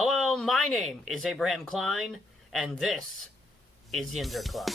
Hello, my name is Abraham Klein, and this is Yinzer Club.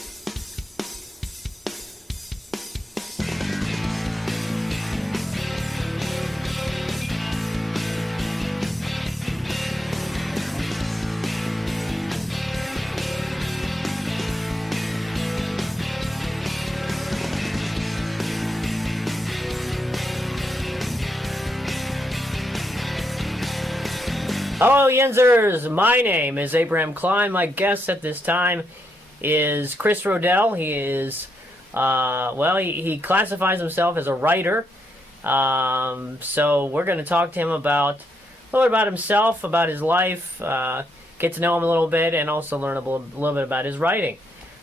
Hello, Yinzers! My name is Abraham Klein. My guest at this time is Chris Rodell. He is, he classifies himself as a writer. So we're going to talk to him about a little bit about himself, about his life, get to know him a little bit, and also learn a little bit about his writing.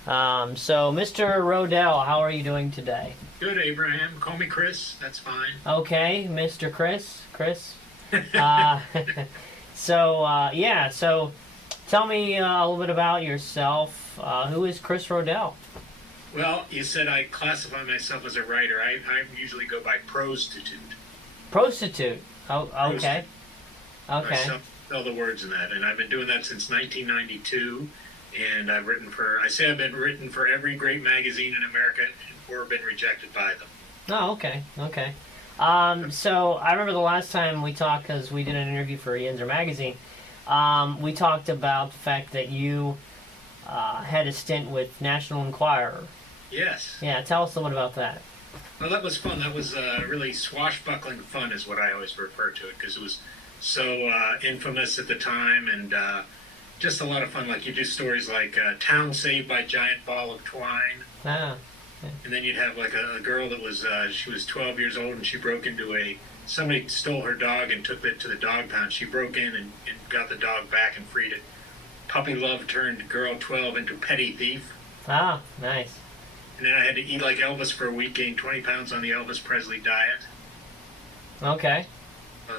So, Mr. Rodell, how are you doing today? Good, Abraham. Call me Chris. That's fine. Okay, Mr. Chris. So tell me a little bit about yourself. Who is Chris Rodell? Well, you said I classify myself as a writer. I usually go by prostitute. Prostitute? Oh, okay. I spell the words in that, and I've been doing that since 1992, and I've been written for every great magazine in America or been rejected by them. Oh, okay. So I remember the last time we talked, because we did an interview for Yinzer magazine, we talked about the fact that you had a stint with National Enquirer. Yes. Yeah, tell us a little bit about that. Well, that was fun. That was really swashbuckling fun is what I always refer to it, because it was so infamous at the time, and just a lot of fun. Like, you do stories like Town Saved by Giant Ball of Twine. Ah. And then you'd have like a girl that was, she was 12 years old, and she broke into somebody stole her dog and took it to the dog pound. She broke in and got the dog back and freed it. Puppy love turned girl 12 into petty thief. Ah, nice. And then I had to eat like Elvis for a week, gain 20 pounds on the Elvis Presley diet. Okay.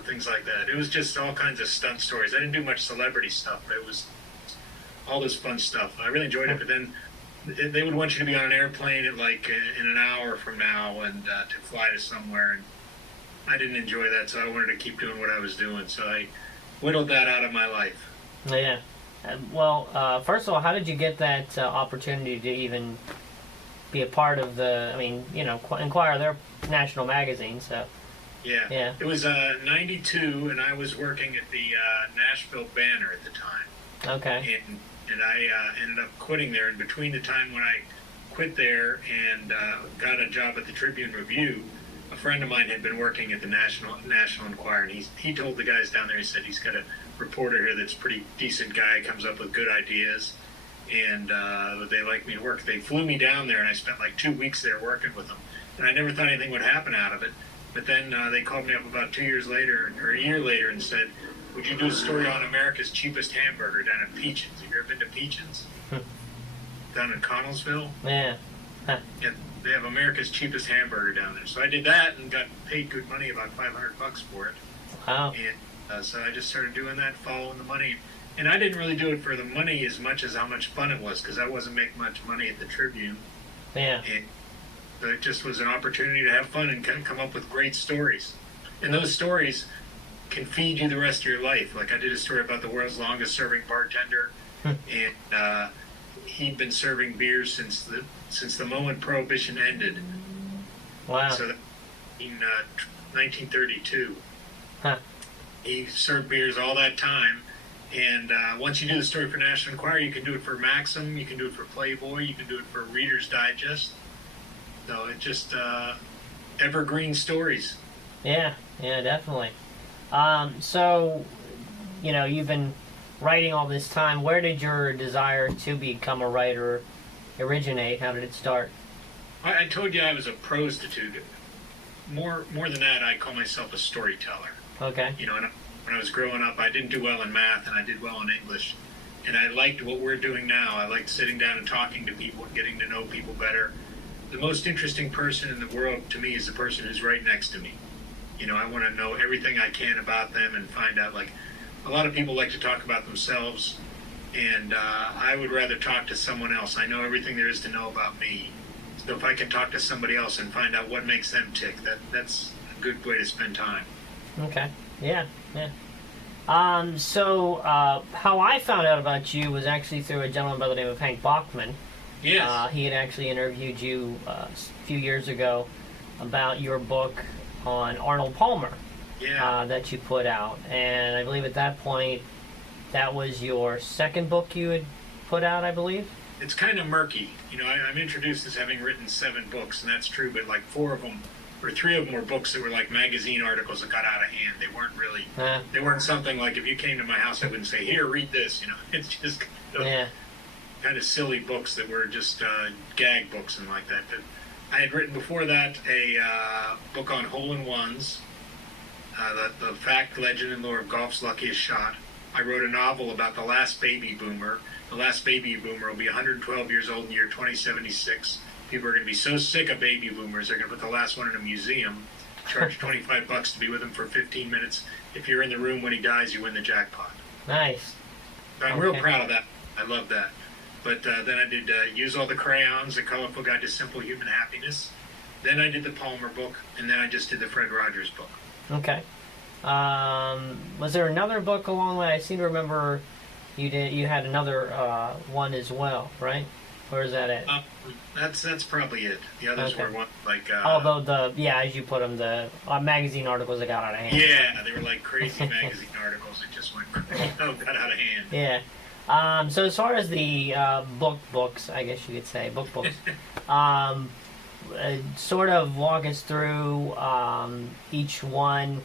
Things like that. It was just all kinds of stunt stories. I didn't do much celebrity stuff, but it was all this fun stuff. I really enjoyed it, but then they would want you to be on an airplane at in an hour from now and to fly to somewhere, and I didn't enjoy that, so I wanted to keep doing what I was doing, so I whittled that out of my life. Yeah. First of all, how did you get that opportunity to even be a part of Enquirer, their national magazine, so... Yeah. It was 92, and I was working at the Nashville Banner at the time. Okay. And I ended up quitting there. And between the time when I quit there and got a job at the Tribune Review, a friend of mine had been working at the National Enquirer, and he told the guys down there, he said he's got a reporter here that's a pretty decent guy, comes up with good ideas, and they like me to work. They flew me down there, and I spent like 2 weeks there working with them. And I never thought anything would happen out of it. But then they called me up about 2 years later, or a year later, and said, would you do a story on America's cheapest hamburger down at Peachins? Have you ever been to Peachins? Down in Connellsville? Yeah. Yeah. They have America's cheapest hamburger down there. So I did that and got paid good money, about $500 for it. Wow. And so I just started doing that, following the money. And I didn't really do it for the money as much as how much fun it was, because I wasn't making much money at the Tribune. Yeah. And so it just was an opportunity to have fun and come up with great stories. And those stories can feed you the rest of your life. Like, I did a story about the world's longest serving bartender, and he'd been serving beers since the moment Prohibition ended. Wow. So in 1932, he served beers all that time. And once you do the story for National Enquirer, you can do it for Maxim, you can do it for Playboy, you can do it for Reader's Digest. So it just evergreen stories. Yeah, definitely. So, you've been writing all this time. Where did your desire to become a writer originate? How did it start? I told you I was a prostitute. More than that, I call myself a storyteller. Okay. And when I was growing up, I didn't do well in math, and I did well in English. And I liked what we're doing now. I liked sitting down and talking to people and getting to know people better. The most interesting person in the world to me is the person who's right next to me. I want to know everything I can about them and find out, a lot of people like to talk about themselves, and I would rather talk to someone else. I know everything there is to know about me. So if I can talk to somebody else and find out what makes them tick, that's a good way to spend time. Okay. Yeah. How I found out about you was actually through a gentleman by the name of Hank Bachman. Yes. He had actually interviewed you a few years ago about your book on Arnold Palmer Yeah. that you put out. And I believe at that point, that was your second book you had put out, I believe? It's kind of murky. I'm introduced as having written 7 books, and that's true, but like 4 of them, or 3 of them were books that were like magazine articles that got out of hand. They weren't really, they weren't something like if you came to my house, I wouldn't say, here, read this. It's just kind of silly books that were just gag books and like that. But I had written before that a book on hole-in-ones, the fact, legend, and lore of golf's luckiest shot. I wrote a novel about the last baby boomer. The last baby boomer will be 112 years old in the year 2076. People are going to be so sick of baby boomers, they're going to put the last one in a museum, charge $25 to be with him for 15 minutes. If you're in the room when he dies, you win the jackpot. Nice. So I'm real proud of that. I love that. But then I did Use All the Crayons, A Colorful Guide to Simple Human Happiness. Then I did the Palmer book, and then I just did the Fred Rogers book. Okay. Was there another book along that? I seem to remember you had another one as well, right? Or is that it? That's probably it. The others were one like. Although as you put them, the magazine articles that got out of hand. Yeah, they were like crazy magazine articles that just went got out of hand. Yeah. So as far as the books, I guess you could say books. Sort of walk us through each one,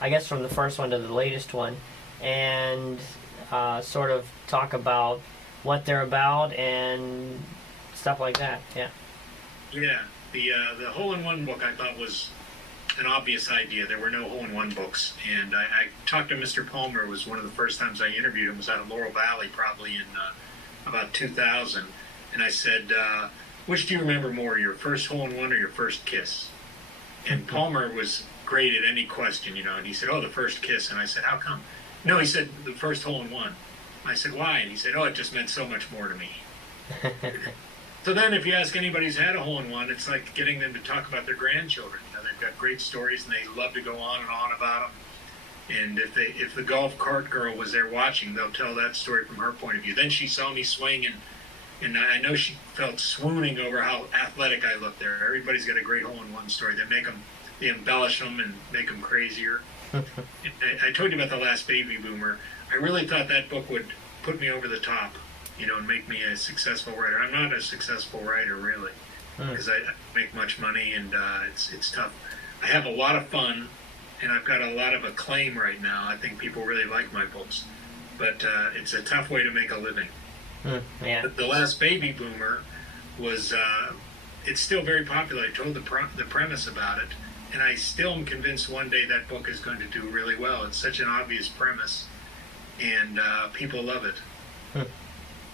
I guess from the first one to the latest one, and sort of talk about what they're about and stuff like that. Yeah. Yeah. The hole-in-one book I thought was an obvious idea. There were no hole-in-one books, and I talked to Mr. Palmer. It was one of the first times I interviewed him. It was out of Laurel Valley, probably in about 2000, and I said, which do you remember more, your first hole-in-one or your first kiss? And Palmer was great at any question, and he said, oh, the first kiss. And I said, how come? No, he said, the first hole-in-one. I said, why? And he said, oh, it just meant so much more to me. So then if you ask anybody who's had a hole-in-one, it's like getting them to talk about their grandchildren. They've got great stories, and they love to go on and on about them. And if the golf cart girl was there watching, they'll tell that story from her point of view. Then she saw me swing, and I know she felt swooning over how athletic I looked there. Everybody's got a great hole-in-one story. They embellish them and make them crazier. I told you about the last baby boomer. I really thought that book would put me over the top, and make me a successful writer. I'm not a successful writer, really, because I don't make much money, and it's tough. I have a lot of fun, and I've got a lot of acclaim right now. I think people really like my books, but it's a tough way to make a living. Yeah. The last baby boomer was, it's still very popular. I told the premise about it, and I still am convinced one day that book is going to do really well. It's such an obvious premise, and people love it.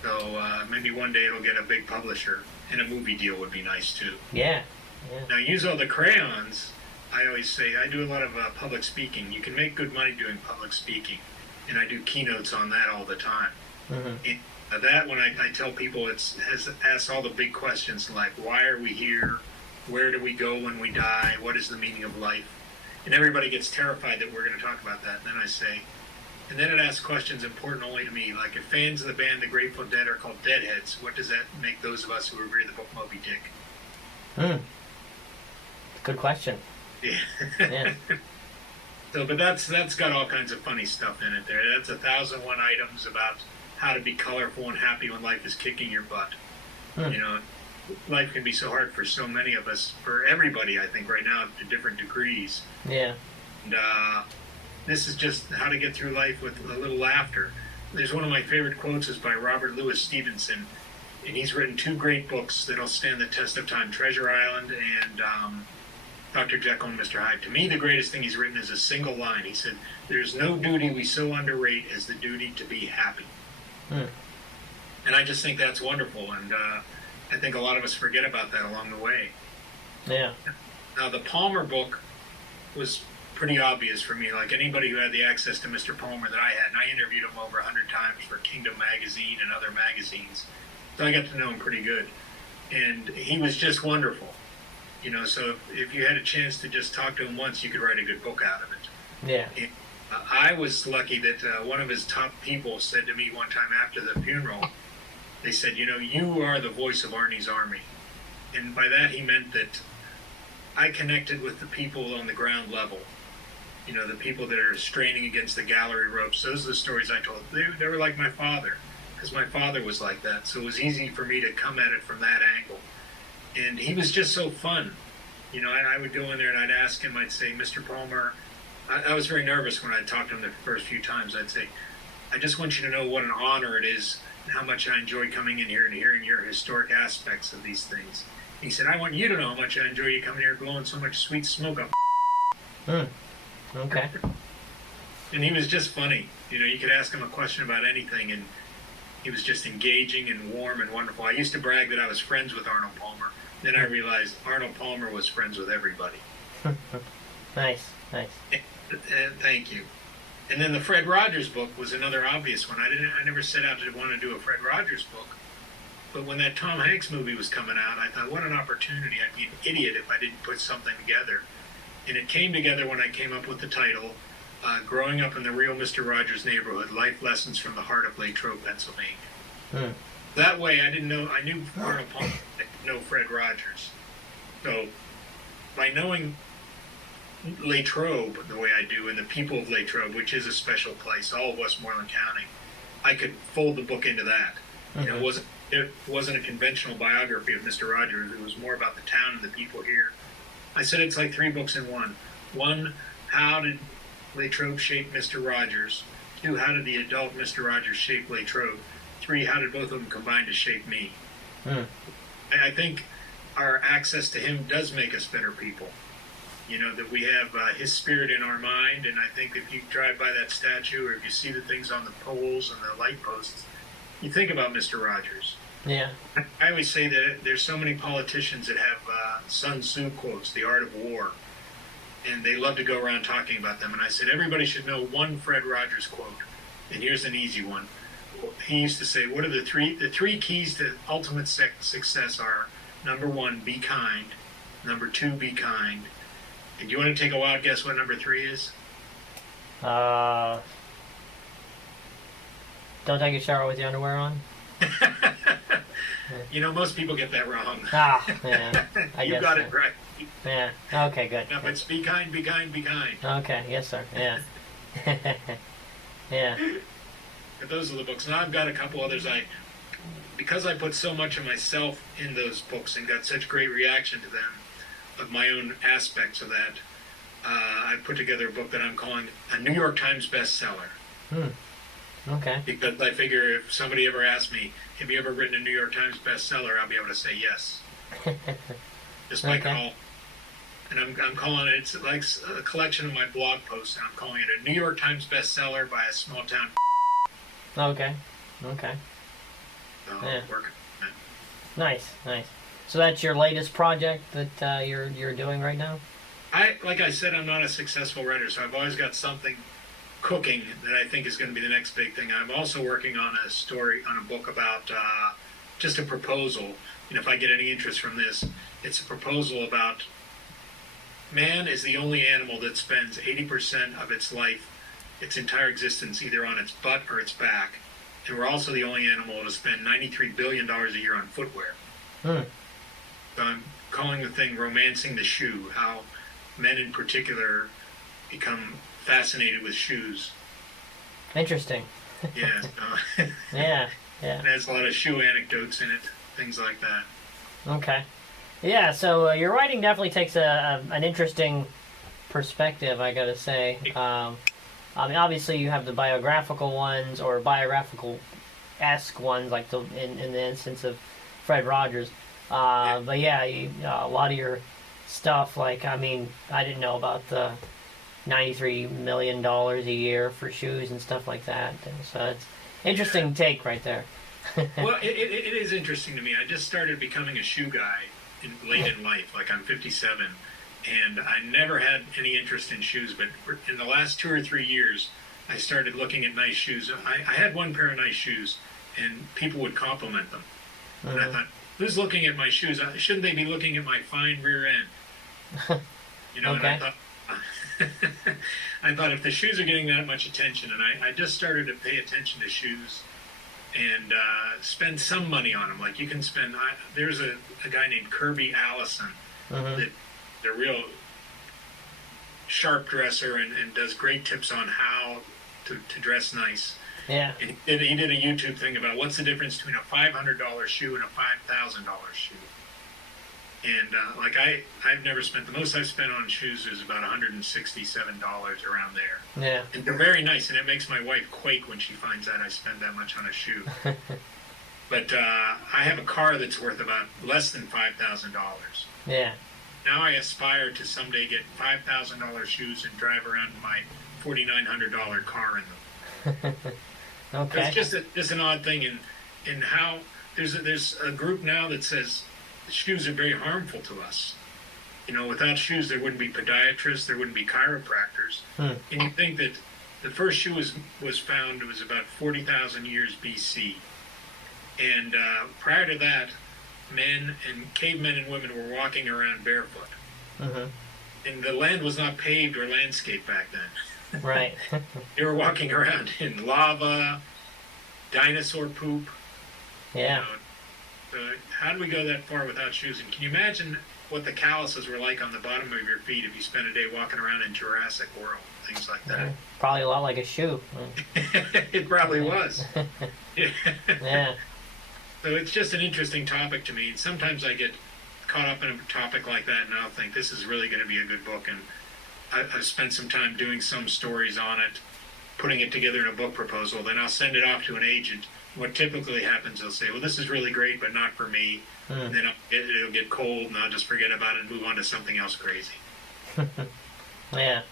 So maybe one day it'll get a big publisher, and a movie deal would be nice too. Yeah. Now, Use All the Crayons, I always say, I do a lot of public speaking. You can make good money doing public speaking, and I do keynotes on that all the time. And that when I tell people, asks all the big questions like, why are we here? Where do we go when we die? What is the meaning of life? And everybody gets terrified that we're going to talk about that. And then I say, and then it asks questions important only to me, like if fans of the band The Grateful Dead are called Deadheads, what does that make those of us who have read the book Moby Dick? Good question. Yeah. So, but that's got all kinds of funny stuff in it there. That's 1,001 items about how to be colorful and happy when life is kicking your butt. Life can be so hard for so many of us, for everybody, I think, right now, to different degrees. Yeah. And this is just how to get through life with a little laughter. There's one of my favorite quotes is by Robert Louis Stevenson, and he's written 2 great books that'll stand the test of time, Treasure Island and Dr. Jekyll and Mr. Hyde. To me, the greatest thing he's written is a single line. He said, there's no duty we so underrate as the duty to be happy. And I just think that's wonderful, and I think a lot of us forget about that along the way. Yeah. Now, the Palmer book was pretty obvious for me. Like anybody who had the access to Mr. Palmer that I had, and I interviewed him over 100 times for Kingdom Magazine and other magazines, so I got to know him pretty good. And he was just wonderful. So if you had a chance to just talk to him once, you could write a good book out of it. Yeah. I was lucky that one of his top people said to me one time after the funeral, they said, you are the voice of Arnie's Army. And by that he meant that I connected with the people on the ground level. The people that are straining against the gallery ropes. Those are the stories I told. They were like my father, because my father was like that. So it was easy for me to come at it from that angle. And he was just so fun. I would go in there and I'd ask him, I'd say, Mr. Palmer, I was very nervous when I talked to him the first few times. I'd say, I just want you to know what an honor it is and how much I enjoy coming in here and hearing your historic aspects of these things. He said, I want you to know how much I enjoy you coming here blowing so much sweet smoke up. Okay. And he was just funny. You could ask him a question about anything, and he was just engaging and warm and wonderful. I used to brag that I was friends with Arnold Palmer. Then I realized Arnold Palmer was friends with everybody. Nice. Thank you. And then the Fred Rogers book was another obvious one. I never set out to want to do a Fred Rogers book. But when that Tom Hanks movie was coming out, I thought, what an opportunity. I'd be an idiot if I didn't put something together. And it came together when I came up with the title, Growing Up in the Real Mr. Rogers Neighborhood, Life Lessons from the Heart of Latrobe, Pennsylvania. That way, I knew Arnold Palmer, I didn't know Fred Rogers. So, by knowing Latrobe the way I do, and the people of Latrobe, which is a special place, all of Westmoreland County, I could fold the book into that. It wasn't a conventional biography of Mr. Rogers. It was more about the town and the people here. I said it's like 3 books in one. 1, how did Latrobe shape Mr. Rogers? 2, how did the adult Mr. Rogers shape Latrobe? 3, how did both of them combine to shape me? I think our access to him does make us better people. That we have his spirit in our mind, and I think if you drive by that statue or if you see the things on the poles and the light posts, you think about Mr. Rogers. Yeah. I always say that there's so many politicians that have Sun Tzu quotes, The Art of War, and they love to go around talking about them. And I said, everybody should know one Fred Rogers quote, and here's an easy one. He used to say, what are the three keys to ultimate success are, number 1, be kind, number 2, be kind. And do you want to take a wild guess what number 3 is? Don't take a shower with your underwear on? Most people get that wrong. Yeah. You got it right. Yeah. Okay, good. No, but be kind, be kind, be kind. Okay, yes, sir. Yeah. Yeah. But those are the books. Now I've got a couple others. Because I put so much of myself in those books and got such great reaction to them, of my own aspects of that, I put together a book that I'm calling a New York Times bestseller. Okay. Because I figure if somebody ever asks me, have you ever written a New York Times bestseller, I'll be able to say yes. Just by call. And I'm calling it, it's like a collection of my blog posts, and I'm calling it a New York Times bestseller by a small town. Okay. So Yeah. working on that. Nice. So that's your latest project that you're doing right now? Like I said, I'm not a successful writer, so I've always got something cooking that I think is going to be the next big thing. I'm also working on a book about just a proposal. If I get any interest from this, it's a proposal about man is the only animal that spends 80% of its life, its entire existence, either on its butt or its back. And we're also the only animal to spend $93 billion a year on footwear. So I'm calling the thing Romancing the Shoe, how men in particular become fascinated with shoes. Interesting. Yeah. Yeah. It has a lot of shoe anecdotes in it, things like that. Okay. Yeah, so your writing definitely takes an interesting perspective, I gotta say. Obviously you have the biographical ones, or biographical-esque ones, like in the instance of Fred Rogers. But yeah, a lot of your stuff, I didn't know about the $93 million a year for shoes and stuff like that. So it's interesting take right there. Well, it is interesting to me. I just started becoming a shoe guy late in life, I'm 57, and I never had any interest in shoes, but in the last 2 or 3 years, I started looking at nice shoes. I had one pair of nice shoes, and people would compliment them. And I thought, who's looking at my shoes? Shouldn't they be looking at my fine rear end? Okay. And I thought, I thought if the shoes are getting that much attention, and I just started to pay attention to shoes and spend some money on them. Like you can spend. There's a guy named Kirby Allison that the real sharp dresser and does great tips on how to dress nice. Yeah. And he did a YouTube thing about what's the difference between a $500 shoe and a $5,000 shoe. And I've never spent, the most I've spent on shoes is about $167 around there. Yeah. And they're very nice, and it makes my wife quake when she finds out I spend that much on a shoe. But I have a car that's worth about less than $5,000. Yeah. Now I aspire to someday get $5,000 shoes and drive around in my $4,900 car in them. Okay. It's just an odd thing in how there's a group now that says shoes are very harmful to us. You know, without shoes there wouldn't be podiatrists, there wouldn't be chiropractors. And you think that the first shoe was found, it was about 40,000 years BC. And prior to that, cavemen and women were walking around barefoot. And the land was not paved or landscaped back then. Right. They were walking around in lava, dinosaur poop. Yeah. How do we go that far without shoes? And can you imagine what the calluses were like on the bottom of your feet if you spent a day walking around in Jurassic World, things like that? Probably a lot like a shoe. It probably was. Yeah. So it's just an interesting topic to me. And sometimes I get caught up in a topic like that, and I'll think this is really going to be a good book. And I've spent some time doing some stories on it, putting it together in a book proposal. Then I'll send it off to an agent. What typically happens, they'll say, well, this is really great, but not for me. And then it'll get cold, and I'll just forget about it and move on to something else crazy. Yeah.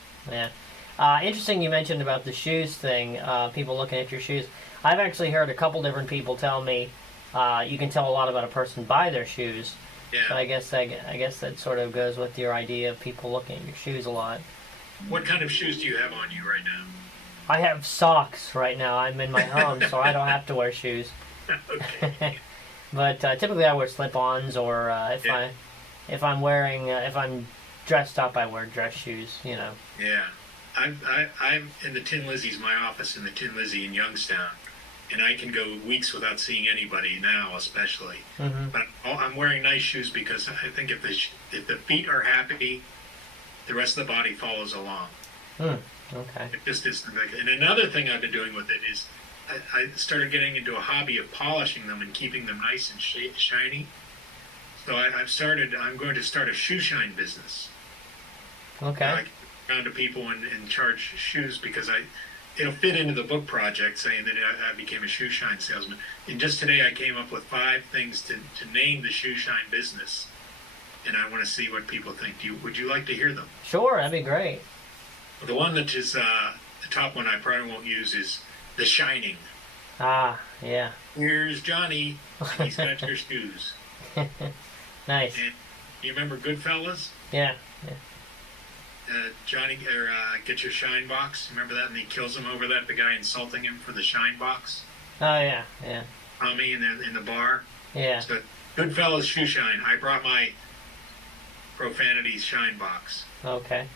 Interesting you mentioned about the shoes thing, people looking at your shoes. I've actually heard a couple different people tell me you can tell a lot about a person by their shoes. Yeah. But I guess that sort of goes with your idea of people looking at your shoes a lot. What kind of shoes do you have on you right now? I have socks right now. I'm in my home, so I don't have to wear shoes. Okay. But typically I wear slip-ons, or if I'm dressed up, I wear dress shoes. You know. Yeah. I'm in the Tin Lizzie's, my office in the Tin Lizzie in Youngstown, and I can go weeks without seeing anybody now, especially. But I'm wearing nice shoes because I think if the feet are happy, the rest of the body follows along. Okay. It just isn't. And another thing I've been doing with it is I started getting into a hobby of polishing them and keeping them nice and shiny. So I'm going to start a shoe shine business. Okay. I go around to people and charge shoes because it'll fit into the book project, saying that I became a shoe shine salesman. And just today I came up with 5 things to name the shoe shine business. And I want to see what people think. Would you like to hear them? Sure, that'd be great. The one that is the top one I probably won't use is The Shining. Ah, yeah. Here's Johnny. He's got your shoes. Nice. And you remember Goodfellas? Yeah. Johnny, get your shine box. Remember that? And he kills him over that. The guy insulting him for the shine box. Oh yeah. Tommy in the bar. Yeah. So Goodfellas shoe shine. I brought my profanity shine box. Okay.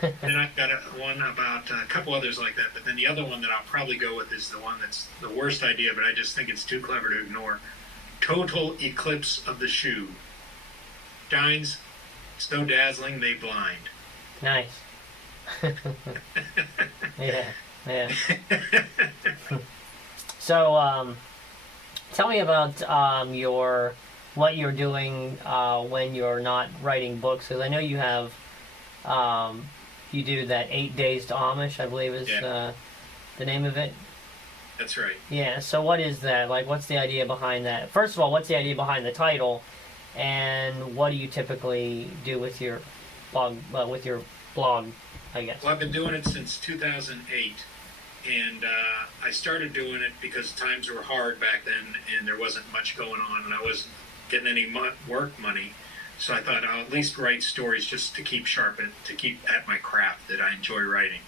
Then I've got one about a couple others like that. But then the other one that I'll probably go with is the one that's the worst idea, but I just think it's too clever to ignore. Total eclipse of the shoe. Shines so dazzling they blind. Nice. Yeah. So, tell me about what you're doing when you're not writing books, because I know you have you do that 8 Days to Amish, I believe is the name of it. That's right. Yeah. So what is that? Like, what's the idea behind that? First of all, what's the idea behind the title, and what do you typically do with your blog? I guess. Well, I've been doing it since 2008, and I started doing it because times were hard back then, and there wasn't much going on, and I wasn't getting any work money. So I thought I'll at least write stories just to keep sharp and to keep at my craft that I enjoy writing.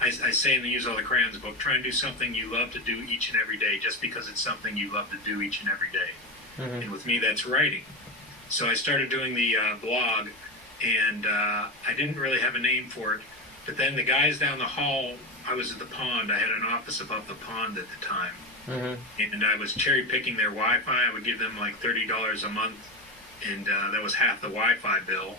I say in the Use All the Crayons book, try and do something you love to do each and every day, just because it's something you love to do each and every day. Mm-hmm. And with me, that's writing. So I started doing the blog, and I didn't really have a name for it. But then the guys down the hall, I was at the pond. I had an office above the pond at the time. And I was cherry picking their Wi-Fi. I would give them like $30 a month, and that was half the Wi-Fi bill.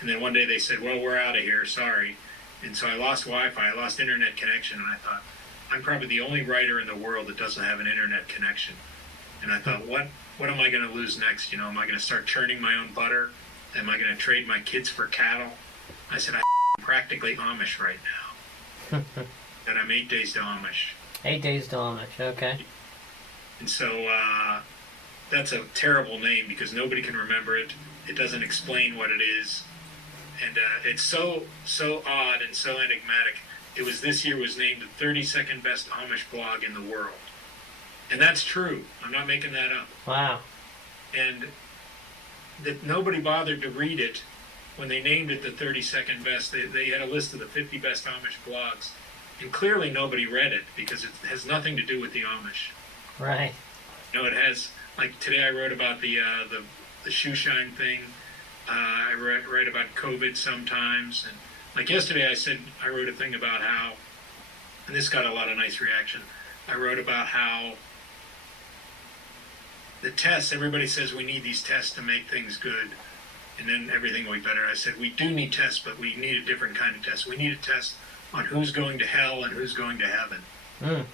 And then one day they said, "Well, we're out of here. Sorry." And so I lost Wi-Fi. I lost internet connection, and I thought, I'm probably the only writer in the world that doesn't have an internet connection. And I thought, what am I going to lose next? Am I going to start churning my own butter? Am I going to trade my kids for cattle? I said, I'm practically Amish right now. And I'm 8 days to Amish. 8 days to Amish, okay. And so that's a terrible name because nobody can remember it. It doesn't explain what it is. And it's so odd and so enigmatic. It was this year was named the 32nd best Amish blog in the world. And that's true. I'm not making that up. Wow. And that nobody bothered to read it when they named it the 32nd best. They had a list of the 50 best Amish blogs. And clearly nobody read it because it has nothing to do with the Amish. Right. It has, like today I wrote about the shoe shine thing. I write about COVID sometimes. And like yesterday I wrote a thing about how, and this got a lot of nice reaction. I wrote about how the tests, everybody says we need these tests to make things good. And then everything will be better. I said, we do need tests, but we need a different kind of test. We need a test on who's going to hell and who's going to heaven.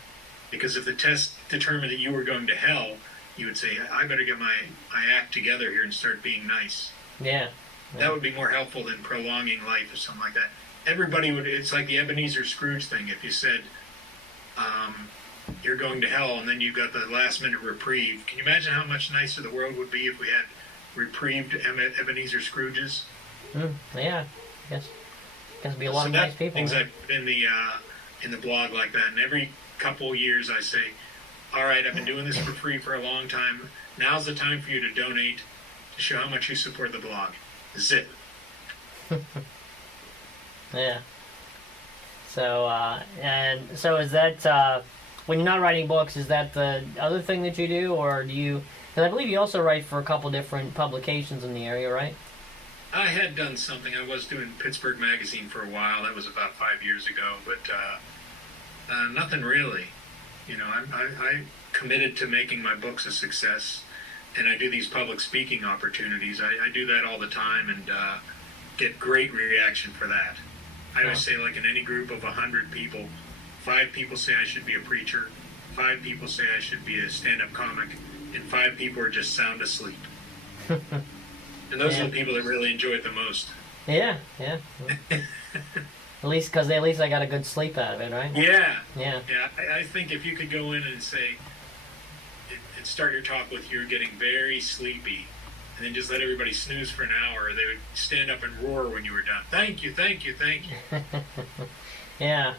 Because if the test determined that you were going to hell, you would say, I better get my act together here and start being nice. Yeah. That would be more helpful than prolonging life or something like that. Everybody would, it's like the Ebenezer Scrooge thing. If you said, you're going to hell, and then you got the last minute reprieve, can you imagine how much nicer the world would be if we had reprieved Ebenezer Scrooges? Yeah, I guess there'd be a lot of nice people. Things I put in the blog like that, and every couple of years I say, all right, I've been doing this for free for a long time. Now's the time for you to donate to show how much you support the blog. Zip. Yeah. So and so is that when you're not writing books, is that the other thing that you do, or do you? Because I believe you also write for a couple different publications in the area, right? I had done something. I was doing Pittsburgh Magazine for a while. That was about 5 years ago, but nothing really. I committed to making my books a success, and I do these public speaking opportunities. I do that all the time and get great reaction for that. I always say, like in any group of 100 people, 5 people say I should be a preacher, 5 people say I should be a stand-up comic, and 5 people are just sound asleep. And those are the people that really enjoy it the most. Yeah. At least I got a good sleep out of it, right? Yeah. Yeah. I think if you could go in and say, and start your talk with you're getting very sleepy, and then just let everybody snooze for an hour, they would stand up and roar when you were done. Thank you. Yeah.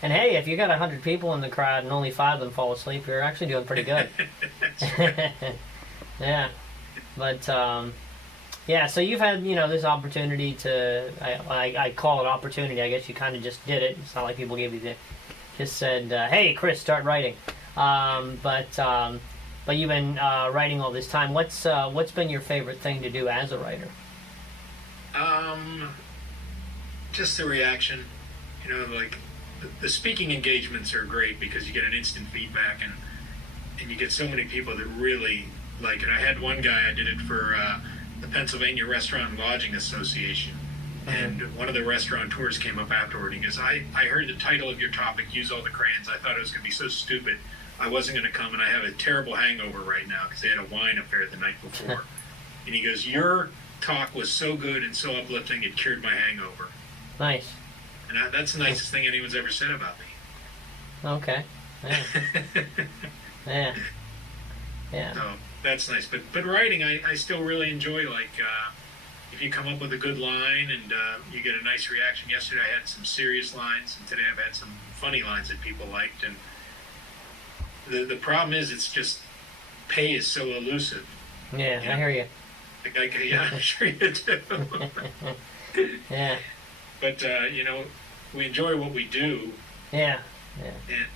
And hey, if you got 100 people in the crowd and only 5 of them fall asleep, you're actually doing pretty good. That's right. Yeah. But yeah, so you've had this opportunity to I call it opportunity. I guess you kind of just did it. It's not like people gave you just said, "Hey, Chris, start writing." But you've been writing all this time. What's been your favorite thing to do as a writer? Just the reaction. Like the speaking engagements are great because you get an instant feedback and you get so many people that really like it. I had one guy, I did it for the Pennsylvania Restaurant and Lodging Association, and one of the restaurateurs came up afterward and he goes, I heard the title of your topic, Use All the Crayons. I thought it was going to be so stupid I wasn't going to come, and I have a terrible hangover right now because they had a wine affair the night before. And he goes, your talk was so good and so uplifting it cured my hangover. Nice. And that's the nicest thing anyone's ever said about me. Okay. Yeah. Yeah. So that's nice. But writing, I still really enjoy, like, if you come up with a good line and you get a nice reaction. Yesterday I had some serious lines, and today I've had some funny lines that people liked. And the problem is it's just pay is so elusive. Yeah, I hear you. Yeah, I'm sure you do. Yeah. But, we enjoy what we do. Yeah. And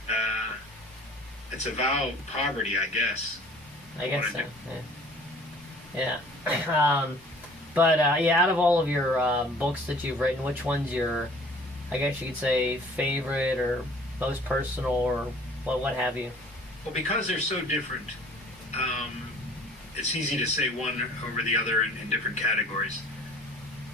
it's a vow of poverty, I guess. I guess so. Yeah. But out of all of your books that you've written, which one's your I guess you could say, favorite or most personal or what have you? Well, because they're so different, it's easy to say one over the other in different categories.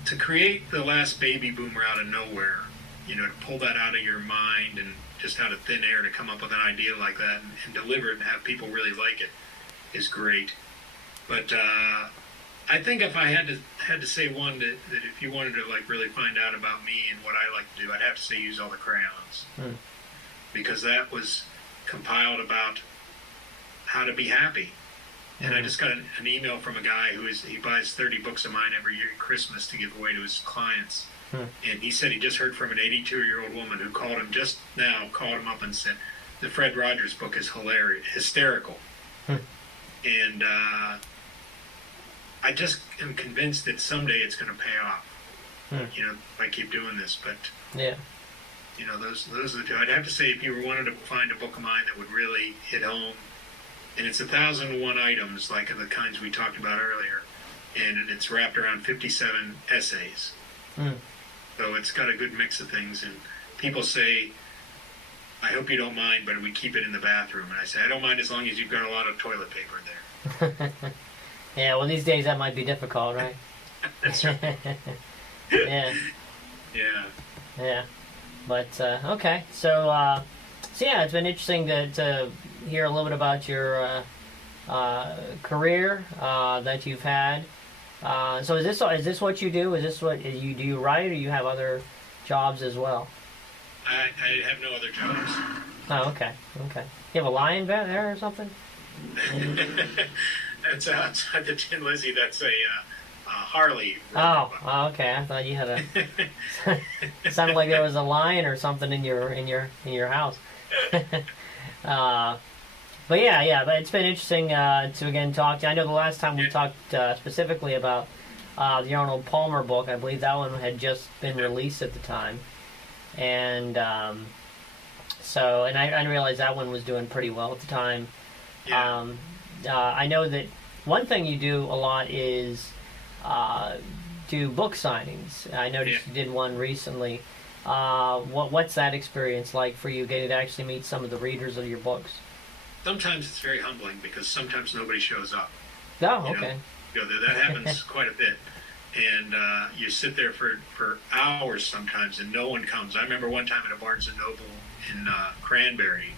To create the last baby boomer out of nowhere, to pull that out of your mind and just out of thin air to come up with an idea like that and deliver it and have people really like it is great. But I think if I had to say one that if you wanted to really find out about me and what I like to do, I'd have to say Use All the Crayons, because that was compiled about how to be happy. And I just got an email from a guy he buys 30 books of mine every year at Christmas to give away to his clients. And he said he just heard from an 82-year-old woman who called him just now, called him up and said, the Fred Rogers book is hysterical. And I just am convinced that someday it's going to pay off. If I keep doing this. But yeah, those are the two. I'd have to say, if you wanted to find a book of mine that would really hit home, and it's 1,001 items like the kinds we talked about earlier, and it's wrapped around 57 essays. So it's got a good mix of things. And people say, I hope you don't mind, but we keep it in the bathroom. And I say, I don't mind as long as you've got a lot of toilet paper there. Yeah, well, these days that might be difficult, right? That's right. Yeah. Yeah. Yeah. But, okay. So yeah, it's been interesting to hear a little bit about your career that you've had. So is this what you do? Is this what do you write, or you have other jobs as well? I have no other jobs. Oh, okay. You have a lion vet there or something? That's outside the Tin Lizzie. That's a Harley. Oh, okay. I thought you had a. It sounded like there was a lion or something in your house. But yeah. But it's been interesting to again talk to you. I know the last time we talked specifically about the Arnold Palmer book. I believe that one had just been released at the time, and so I realized that one was doing pretty well at the time. Yeah. I know that one thing you do a lot is do book signings. I noticed you did one recently. What's that experience like for you, getting to actually meet some of the readers of your books? Sometimes it's very humbling because sometimes nobody shows up. Oh, okay. That happens quite a bit. And you sit there for hours sometimes and no one comes. I remember one time at a Barnes & Noble in Cranberry.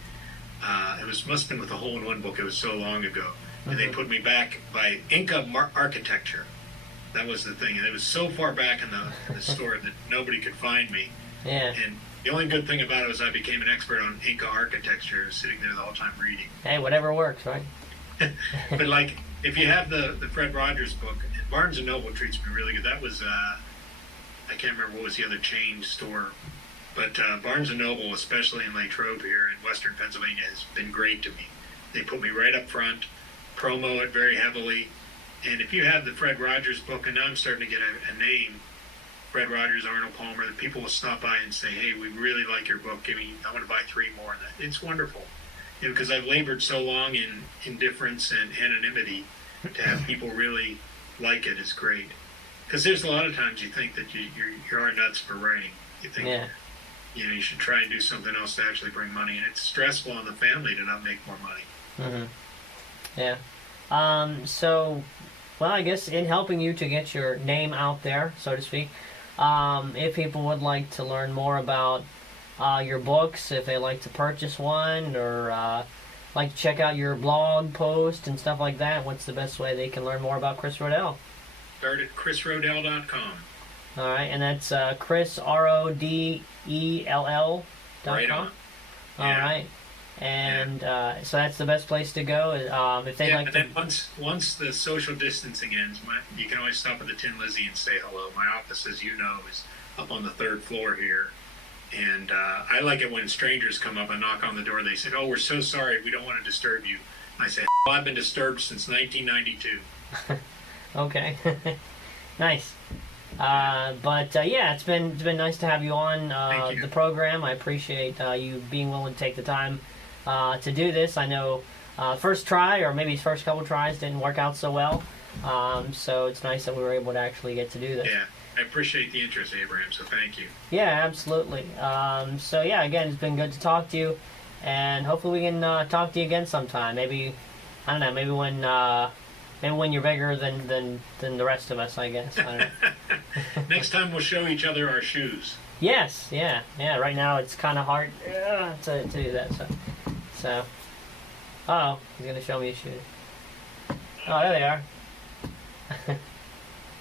It must have been with a hole-in-one book. It was so long ago. And they put me back by Inca architecture. That was the thing. And it was so far back in the store that nobody could find me. Yeah. And the only good thing about it was I became an expert on Inca architecture, sitting there the whole time reading. Hey, whatever works, right? But if you have the Fred Rogers book, and Barnes & Noble treats me really good. That was, I can't remember what was the other chain store. But Barnes & Noble, especially in Latrobe here in western Pennsylvania, has been great to me. They put me right up front, promo it very heavily. And if you have the Fred Rogers book, and now I'm starting to get a name, Fred Rogers, Arnold Palmer, that people will stop by and say, hey, we really like your book. I want to buy 3 more. And it's wonderful. Because I've labored so long in indifference and anonymity, to have people really like it is great. Because there's a lot of times you think that you are nuts for writing. You think, you should try and do something else to actually bring money. And it's stressful on the family to not make more money. Yeah. So, well, I guess in helping you to get your name out there, so to speak, if people would like to learn more about your books, if they like to purchase one, or like to check out your blog post and stuff like that, what's the best way they can learn more about Chris Rodell? Start at chrisrodell.com. All right, and that's Chris, RODELL.com. Right on. All right. And so that's the best place to go. If they like and then once the social distancing ends, you can always stop at the Tin Lizzie and say hello. My office, as you know, is up on the 3rd floor here. And I like it when strangers come up and knock on the door. They say, oh, we're so sorry. We don't want to disturb you. I say, I've been disturbed since 1992. Okay. Nice. But yeah, it's been nice to have you on the program. I appreciate you being willing to take the time to do this. I know first try, or maybe first couple tries, didn't work out so well. So it's nice that we were able to actually get to do this. Yeah, I appreciate the interest, Abraham, so thank you. Yeah, absolutely. So yeah, again, it's been good to talk to you, and hopefully we can talk to you again sometime. Maybe, I don't know, maybe when you're bigger than the rest of us, I guess. I don't know. Next time we'll show each other our shoes. Yes, yeah. Right now it's kind of hard to do that. So. Oh, he's gonna show me his shoes. Oh, there they are.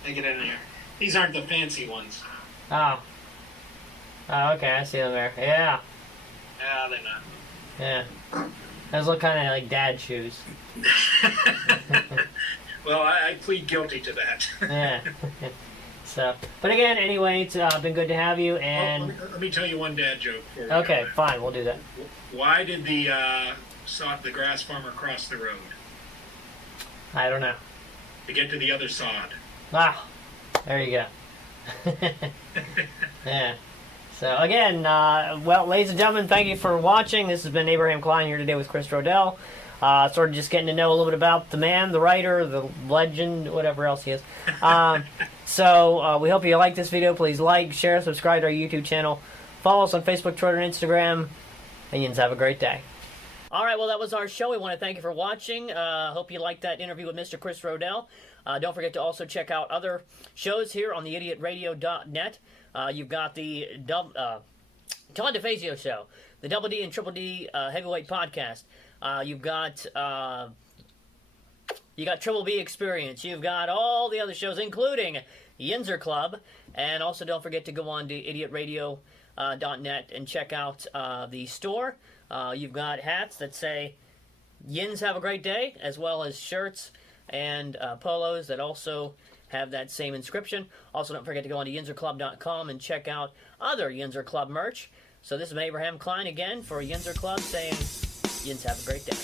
Take it in there. These aren't the fancy ones. Oh. Oh, okay, I see them there. Yeah. Yeah, they're not. Yeah. Those look kind of like dad shoes. Well, I plead guilty to that. Yeah. So, but again, anyway, it's been good to have you. And let me tell you one dad joke. Before we okay, go fine, we'll do that. Why did the grass farmer cross the road? I don't know. To get to the other sod. Ah, there you go. Yeah. So again, well, ladies and gentlemen, thank you for watching. This has been Abraham Klein here today with Chris Rodell. Sort of just getting to know a little bit about the man, the writer, the legend, whatever else he is. So we hope you like this video. Please like, share, subscribe to our YouTube channel. Follow us on Facebook, Twitter, and Instagram. And you have a great day. All right, well, that was our show. We want to thank you for watching. Hope you liked that interview with Mr. Chris Rodell. Don't forget to also check out other shows here on the idiotradio.net. You've got the Todd DeFazio Show, the Double D and Triple D Heavyweight Podcast. You've got Triple B Experience. You've got all the other shows, including Yinzer Club. And also don't forget to go on to idiotradio.net and check out the store. You've got hats that say Yins have a great day, as well as shirts and polos that also have that same inscription. Also, don't forget to go on to yinzerclub.com and check out other Yinzer Club merch. So this is Abraham Klein again for Yinzer Club saying, Yins have a great day.